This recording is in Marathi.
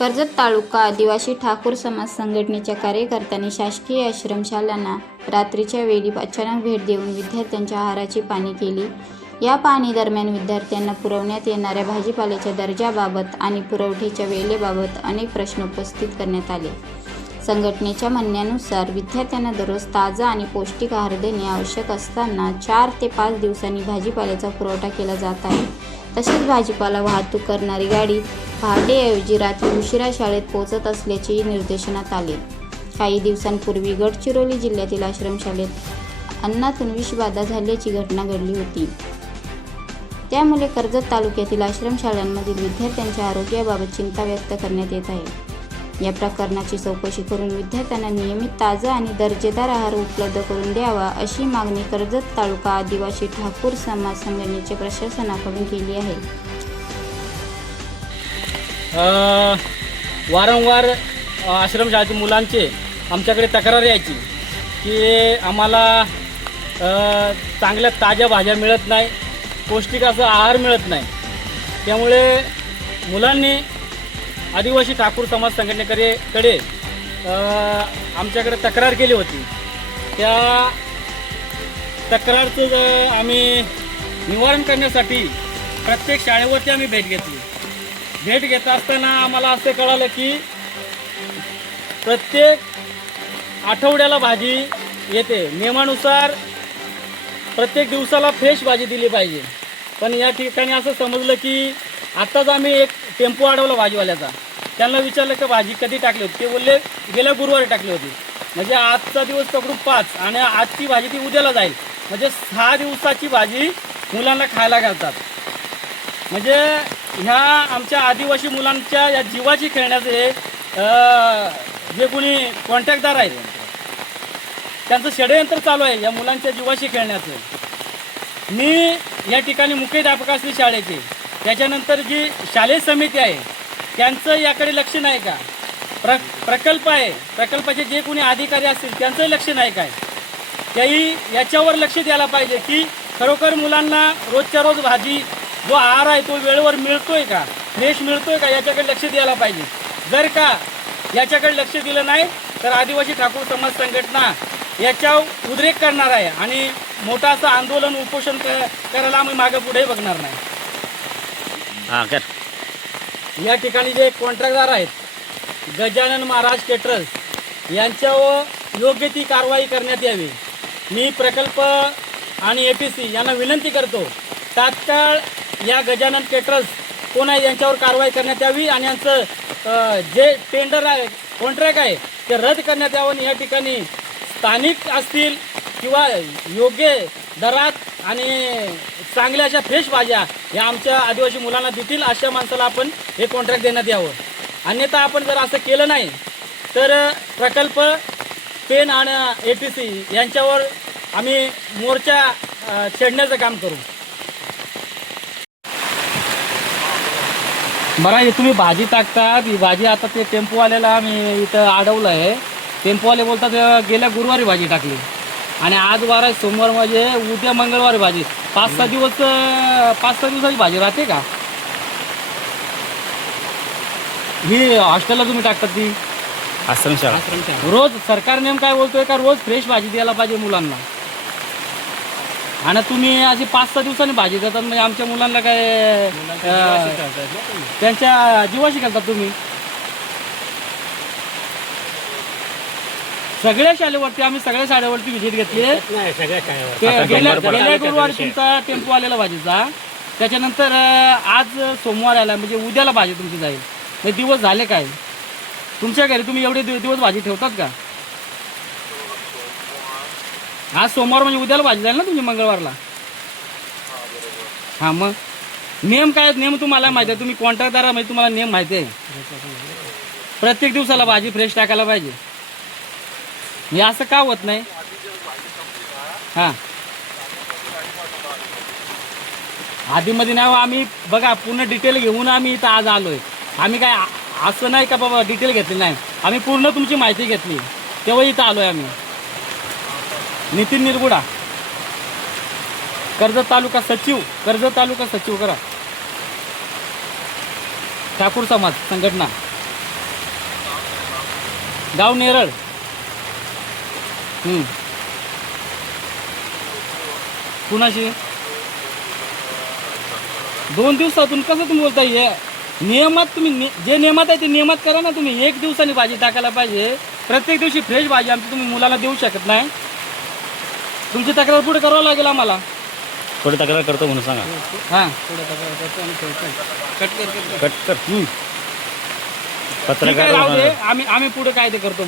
कर्जत तालुका आदिवासी ठाकूर समाज संघटनेच्या कार्यकर्त्यांनी शासकीय आश्रमशालांना रात्रीच्या वेळी अचानक भेट देऊन विद्यार्थ्यांच्या आहाराची पाहणी केली। या पाहणी दरम्यान विद्यार्थ्यांना पुरवण्यात येणाऱ्या भाजीपाल्याच्या दर्जाबाबत आणि पुरवठ्याच्या वेळेबाबत अनेक प्रश्न उपस्थित करण्यात आले। संघटनेच्या म्हणण्यानुसार विद्यार्थ्यांना दररोज ताजा आणि पौष्टिक आहार देणे आवश्यक असताना 4 ते 5 दिवसांनी भाजीपाल्याचा पुरवठा केला जात आहे। तसेच भाजीपाला वाहतूक करणारी गाडी पहाटेऐवजी रात्री उशिरा शाळेत पोहोचत असल्याचे निर्देशनात आले। काही दिवसांपूर्वी गडचिरोली जिल्ह्यातील आश्रमशाळेत अन्नातून विषबाधा झाल्याची घटना घडली होती। त्यामुळे कर्जत तालुक्यातील आश्रमशाळांमधील विद्यार्थ्यांच्या आरोग्याबाबत चिंता व्यक्त करण्यात येत आहे। या प्रकरणाची चौकशी करून विद्यार्थ्यांना नियमित ताजा आणि दर्जेदार आहार उपलब्ध करून द्यावा अशी मागणी कर्जत तालुका आदिवासी ठाकूर समाज संघटनेच्या प्रशासनाकडून केली आहे। वारंवार आश्रमशाळेतील मुलांचे आमच्याकडे तक्रार यायची की आम्हाला चांगल्या ताज्या भाज्या मिळत नाही, पौष्टिक असा आहार मिळत नाही। त्यामुळे मुलांनी आदिवासी ठाकूर समाज संघटनेकडे आमच्याकडे तक्रार केली होती। त्या तक्रारचं आम्ही निवारण करण्यासाठी प्रत्येक शाळेवरती आम्ही भेट घेतली। भेट घेत असताना आम्हाला असं कळालं की प्रत्येक आठवड्याला भाजी येते, नियमानुसार प्रत्येक दिवसाला फ्रेश भाजी दिली पाहिजे। पण या ठिकाणी असं समजलं की आत्ताच आम्ही एक टेम्पो अडवला भाजीवाल्याचा, त्यांना विचारलं की भाजी कधी टाकली होती, ते बोलले गेल्या गुरुवारी टाकली होती। म्हणजे आजचा दिवस पकडून 5 आणि आजची भाजी ती उद्याला जाईल, म्हणजे 6 दिवसाची भाजी मुलांना खायला घालतात। म्हणजे ह्या आमच्या आदिवासी मुलांच्या या जीवाची खेळण्याचे जे कोणी कॉन्ट्रॅक्टदार आहेत त्यांचं षडयंत्र चालू आहे या मुलांच्या जीवाशी खेळण्याचं। मी या ठिकाणी मुख्याध्यापक असले शाळेचे, त्याच्यानंतर जी शालेय समिती आहे त्यांचं याकडे लक्ष नाही का, प्रकल्प आहे प्रकल्पाचे जे कोणी अधिकारी असतील त्यांचंही लक्ष नाही काय, त्याही याच्यावर लक्ष द्यायला पाहिजे की खरोखर मुलांना रोजच्या रोज भाजी जो आहार आहे तो वेळेवर मिळतोय का, फ्रेश मिळतोय का, याच्याकडे लक्ष द्यायला पाहिजे। जर का याच्याकडे लक्ष दिलं नाही तर आदिवासी ठाकूर समाज संघटना याच्यावर उद्रेक करणार आहे आणि मोठं असं आंदोलन उपोषण करायला आम्ही मागे पुढे बघणार नाही। या ठिकाणी जे कॉन्ट्रॅक्टदार आहेत गजानन महाराज केटरर्स यांच्यावर योग्य ती कारवाई करण्यात यावी। मी प्रकल्प आणि APC यांना विनंती करतो, तात्काळ या गजानन केटरर्स कोण आहे यांच्यावर कारवाई करण्यात यावी आणि यांचं जे टेंडर आहे कॉन्ट्रॅक्ट आहे ते रद्द करण्यात यावं। या ठिकाणी स्थानिक असतील किंवा योग्य दरात आणि चांगल्या अशा फ्रेश भाज्या या आमच्या आदिवासी मुलांना देतील अशा माणसाला आपण हे कॉन्ट्रॅक्ट देण्यात यावं। अन्यथा आपण जर असं केलं नाही तर प्रकल्प, पेन आणि APC यांच्यावर आम्ही मोर्चा छेडण्याचं काम करू। बरं, हे तुम्ही भाजी टाकतात, ही भाजी आता ते टेम्पोवाल्याला आम्ही इथं अडवलं आहे। टेम्पोवाले बोलतात गेल्या गुरुवारी भाजी टाकली आणि आज वार आहे सोमवार, म्हणजे उद्या मंगळवारी भाजी 5-6 दिवसाची भाजी राहते का? ही हॉस्टेलला तुम्ही टाकतात ती आश्रमशाळा रोज सरकार नेम काय बोलतोय का रोज फ्रेश भाजी द्यायला पाहिजे मुलांना, आणि तुम्ही अशी 5-6 दिवसांनी भाजी देतात, म्हणजे आमच्या मुलांना काय त्यांच्या जीवाशी घालतात तुम्ही। सगळ्या शाळेवरती आम्ही सगळ्या शाळेवरती विजिट घेतली। गेल्या गुरुवारी तुमचा टेम्पो आलेला भाजीचा, त्याच्यानंतर आज सोमवार आला, म्हणजे उद्याला भाजी तुमची जाईल। हे दिवस झाले काय तुमच्या घरी? तुम्ही एवढे दिवस भाजी ठेवतात का? आज सोमवार म्हणजे उद्याला भाजी जाईल ना तुमची मंगळवारला। हां, मग नियम काय? नियम तुम्हाला माहिती आहे, तुम्ही कॉन्ट्रॅक्टदार म्हणजे तुम्हाला नियम माहिती आहे। प्रत्येक दिवसाला भाजी फ्रेश टाकायला पाहिजे, हे असं का होत नाही? हां, आधीमध्ये नाही आम्ही बघा पूर्ण डिटेल घेऊन आम्ही इथं आज आलोय। आम्ही काय असं नाही का बाबा डिटेल घेतली नाही, आम्ही पूर्ण तुमची माहिती घेतली तेव्हा इथं आलोय आम्ही। नितीन निरगुडा, कर्जत तालुका सचिव करा, ठाकूर समाज संघटना। गाव नेरळ. कुणाशी 2 दिवसातून कसं तुम्ही बोलताय? हे नियमात तुम्ही जे नियमात आहे ते नियमात करा ना तुम्ही. 1 दिवसाने भाजी टाकायला पाहिजे. प्रत्येक दिवशी फ्रेश भाजी आमची तुम्ही मुलाला देऊ शकत नाही. तुमची तक्रार पुढे करावं लागेल आम्हाला. पुढे तक्रार करतो म्हणून सांगा. हां कट कर. ठीक आहे, पत्रकार राहू दे. आम्ही पुढे काय ते करतो.